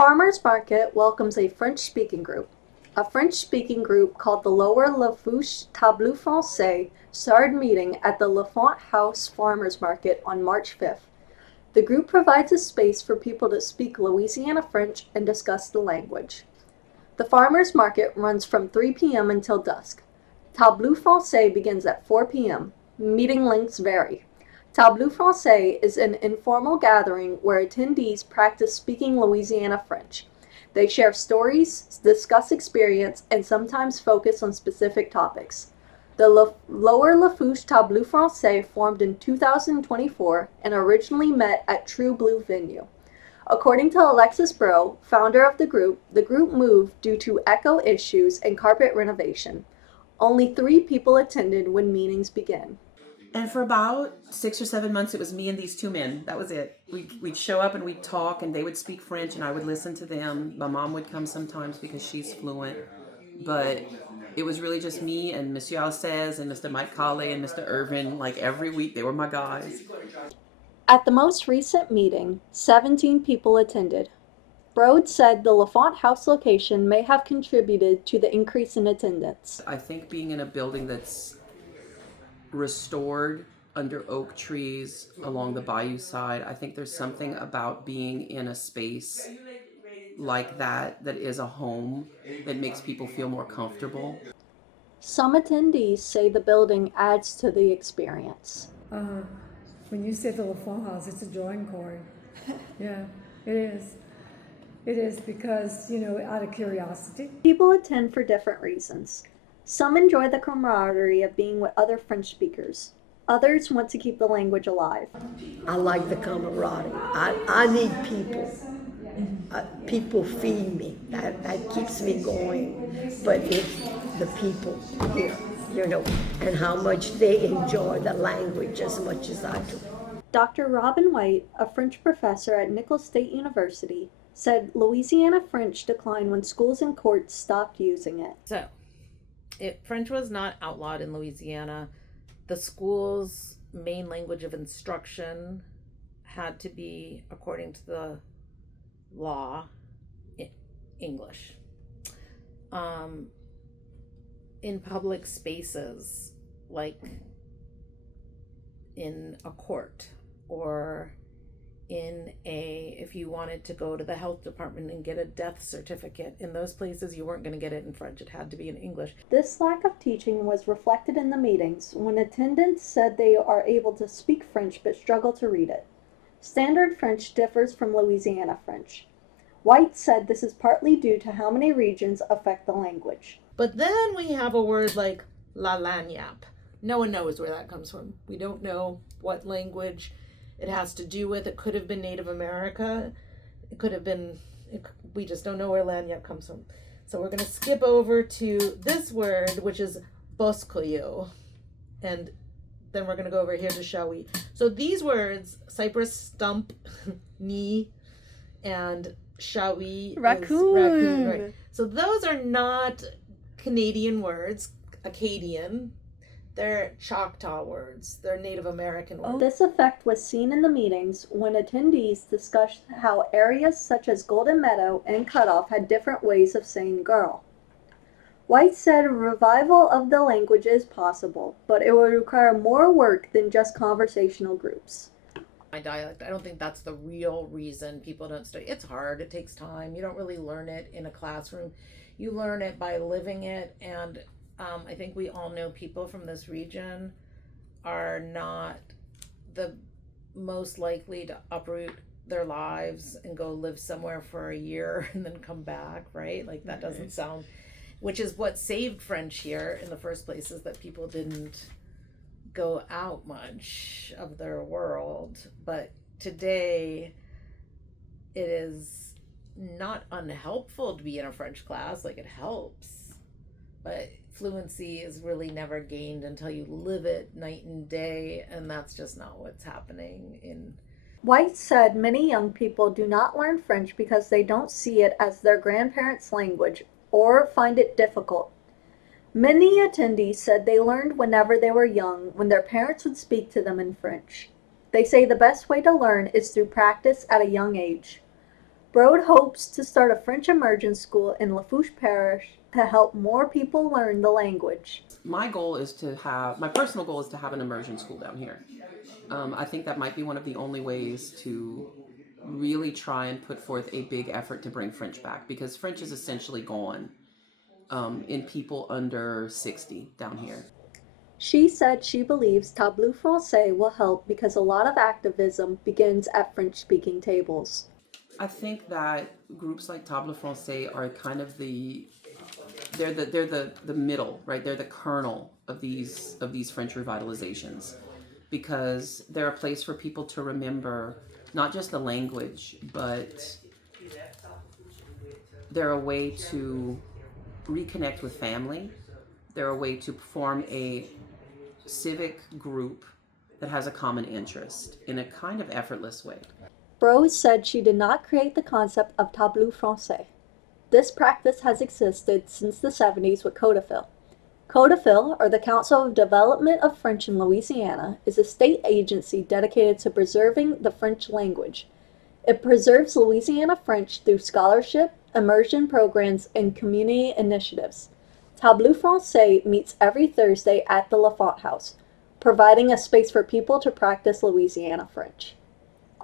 Farmers Market welcomes a French-speaking group. A French-speaking group called the Lower Lafourche Tableau Français started meeting at the Lafourche House Farmers Market on March 5th. The group provides a space for people to speak Louisiana French and discuss the language. The farmers market runs from 3 p.m. until dusk. Tableau Français begins at 4 p.m. Meeting lengths vary. Tableau Français is an informal gathering where attendees practice speaking Louisiana French. They share stories, discuss experience, and sometimes focus on specific topics. The Lower Lafourche Tableau Français formed in 2024 and originally met at True Blue Venue. According to Alexis Bro, founder of the group moved due to echo issues and carpet renovation. Only 3 people attended when meetings began. And for about 6 or 7 months, it was me and these 2 men. That was it. We'd show up and we'd talk, and they would speak French, and I would listen to them. My mom would come sometimes because she's fluent. But it was really just me and Monsieur Française and Mr. Mike Calle and Mr. Irvin. Like every week, they were my guys. At the most recent meeting, 17 people attended. Brode said the Lafourche House location may have contributed to the increase in attendance. I think being in a building that's restored under oak trees along the bayou side, I think there's something about being in a space like that is a home that makes people feel more comfortable. Some attendees say the building adds to the experience. When you say the Lafourche House, it's a drawing card. Yeah, it is. It is because, out of curiosity. People attend for different reasons. Some enjoy the camaraderie of being with other French speakers. Others want to keep the language alive. I like the camaraderie. I need people. People feed me. That keeps me going. But it's the people here, and how much they enjoy the language as much as I do. Dr. Robin White, a French professor at Nicholls State University, said Louisiana French declined when schools and courts stopped using it. So, French was not outlawed in Louisiana. The school's main language of instruction had to be, according to the law, English. In public spaces, like in a court or if you wanted to go to the health department and get a death certificate, in those places you weren't going to get it in French. It had to be in English. This lack of teaching was reflected in the meetings when attendants said they are able to speak French but struggle to read it. Standard French differs from Louisiana French. White said this is partly due to how many regions affect the language. But then we have a word like la lagniappe. No one knows where that comes from. We don't know what language it has to do with. It could have been Native America. It could have been, we just don't know where lagniappe comes from. So we're going to skip over to this word, which is boscoyo. And then we're going to go over here to shawi. So these words, cypress stump, knee, and shawi raccoon. Raccoon, right? So those are not Canadian words, Acadian. They're Choctaw words. They're Native American words. This effect was seen in the meetings when attendees discussed how areas such as Golden Meadow and Cutoff had different ways of saying girl. White said a revival of the language is possible, but it would require more work than just conversational groups. My dialect, I don't think that's the real reason people don't study. It's hard. It takes time. You don't really learn it in a classroom. You learn it by living it, and I think we all know people from this region are not the most likely to uproot their lives and go live somewhere for a year and then come back, right? Like that doesn't sound, which is what saved French here in the first place, is that people didn't go out much of their world. But today it is not unhelpful to be in a French class. Like, it helps, but fluency is really never gained until you live it night and day, and that's just not what's happening in. White said many young people do not learn French because they don't see it as their grandparents' language or find it difficult. Many attendees said they learned whenever they were young when their parents would speak to them in French. They say the best way to learn is through practice at a young age. Brode hopes to start a French immersion school in Lafourche Parish to help more people learn the language. My personal goal is to have an immersion school down here. I think that might be one of the only ways to really try and put forth a big effort to bring French back, because French is essentially gone in people under 60 down here. She said she believes Tableau Français will help because a lot of activism begins at French-speaking tables. I think that groups like Table Français are kind of the middle, right? They're the kernel of these French revitalizations, because they're a place for people to remember not just the language, but they're a way to reconnect with family. They're a way to form a civic group that has a common interest in a kind of effortless way. Brode said she did not create the concept of Tableau Français. This practice has existed since the 70s with Codefil. Codefil, or the Council of Development of French in Louisiana, is a state agency dedicated to preserving the French language. It preserves Louisiana French through scholarship, immersion programs, and community initiatives. Tableau Français meets every Thursday at the Lafourche House, providing a space for people to practice Louisiana French.